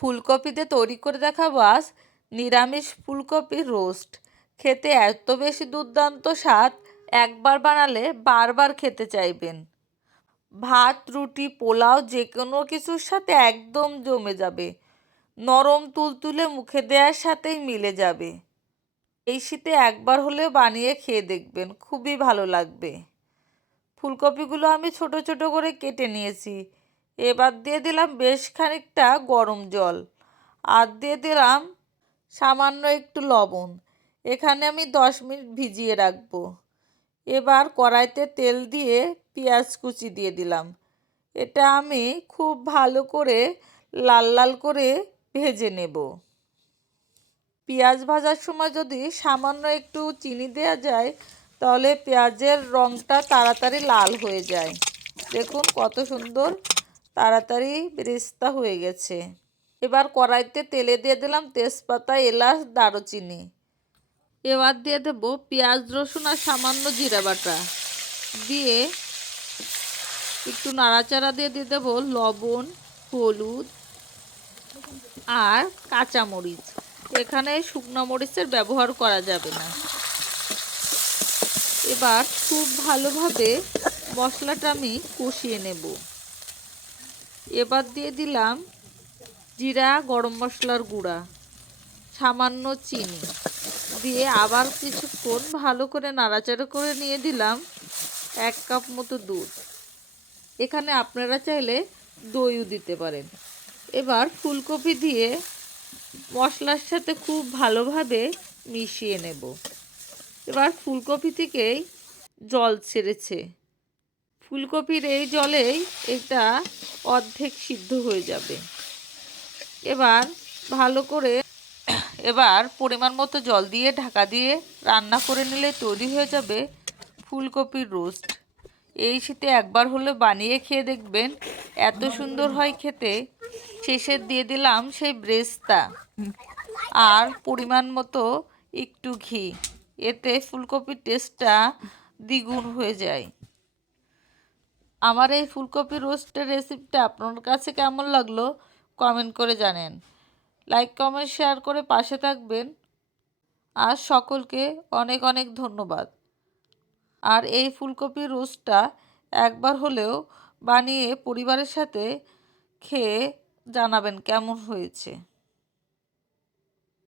ফুলকপিতে তৈরি করে দেখাবো আজ নিরামিষ ফুলকপির রোস্ট। খেতে এত বেশি দুর্দান্ত স্বাদ, একবার বানালে বারবার খেতে চাইবেন। ভাত, রুটি, পোলাও যে কোনো কিছুর সাথে একদম জমে যাবে। নরম তুলতুলে মুখে দেওয়ার সাথেই মিলে যাবে। এই শীতে একবার হলেও বানিয়ে খেয়ে দেখবেন, খুবই ভালো লাগবে। ফুলকপিগুলো আমি ছোট ছোট করে কেটে নিয়েছি। এবার দিয়ে দিলাম বেশ খানিকটা গরম জল, আর দিয়ে দিলাম সামান্য একটু লবণ। এখানে আমি 10 মিনিট ভিজিয়ে রাখবো। এবার কড়াইতে তেল দিয়ে পেঁয়াজ কুচি দিয়ে দিলাম। এটা আমি খুব ভালো করে লাল লাল করে ভেজে নেব। পেঁয়াজ ভাজার সময় যদি সামান্য একটু চিনি দেওয়া যায়, তাহলে পেঁয়াজের রঙটা তাড়াতাড়ি লাল হয়ে যায়। দেখুন কত সুন্দর তাড়াতাড়ি বেরেস্তা হয়ে গেছে। এবার কড়াইতে তেলে দিয়ে দিলাম তেজপাতা, এলাচ, দারুচিনি। এবার দিয়ে দেবো পেঁয়াজ, রসুন আর সামান্য জিরা বাটা দিয়ে একটু নাড়াচাড়া দিয়ে দিয়ে দেবো লবণ, হলুদ আর কাঁচামরিচ। এখানে শুকনো মরিচের ব্যবহার করা যাবে না। এবার খুব ভালোভাবে মশলাটা আমি কষিয়ে নেব। এবার দিয়ে দিলাম জিরা, গরম মশলার গুঁড়া, সামান্য চিনি দিয়ে আবার কিছুক্ষণ ভালো করে নাড়াচাড়া করে নিয়ে দিলাম 1 কাপ মতো দুধ। এখানে আপনারা চাইলে দইও দিতে পারেন। এবার ফুলকপি দিয়ে মশলার সাথে খুব ভালোভাবে মিশিয়ে নেব। এবার ফুলকপি থেকেই জল ছেড়েছে। ফুলকপির এই জলেই এটা অর্ধেক সিদ্ধ হয়ে যাবে। এবার পরিমাণ মতো জল দিয়ে ঢাকা দিয়ে রান্না করে নিলে তৈরি হয়ে যাবে ফুলকপির রোস্ট। এই শীতে একবার হলে বানিয়ে খেয়ে দেখবেন, এত সুন্দর হয় খেতে। শেষে দিয়ে দিলাম সেই ব্রেস্তা আর পরিমাণ মতো একটু ঘি। এতে ফুলকপির টেস্টটা দ্বিগুণ হয়ে যায়। আমার এই ফুলকপির রোস্টের রেসিপিটা আপনার কাছে কেমন লাগলো কমেন্ট করে জানেন। লাইক, কমেন্ট, শেয়ার করে পাশে থাকবেন। আর সকলকে অনেক অনেক ধন্যবাদ। আর এই ফুলকপির রোস্টটা একবার হলেও বানিয়ে পরিবারের সাথে খেয়ে জানাবেন কেমন হয়েছে।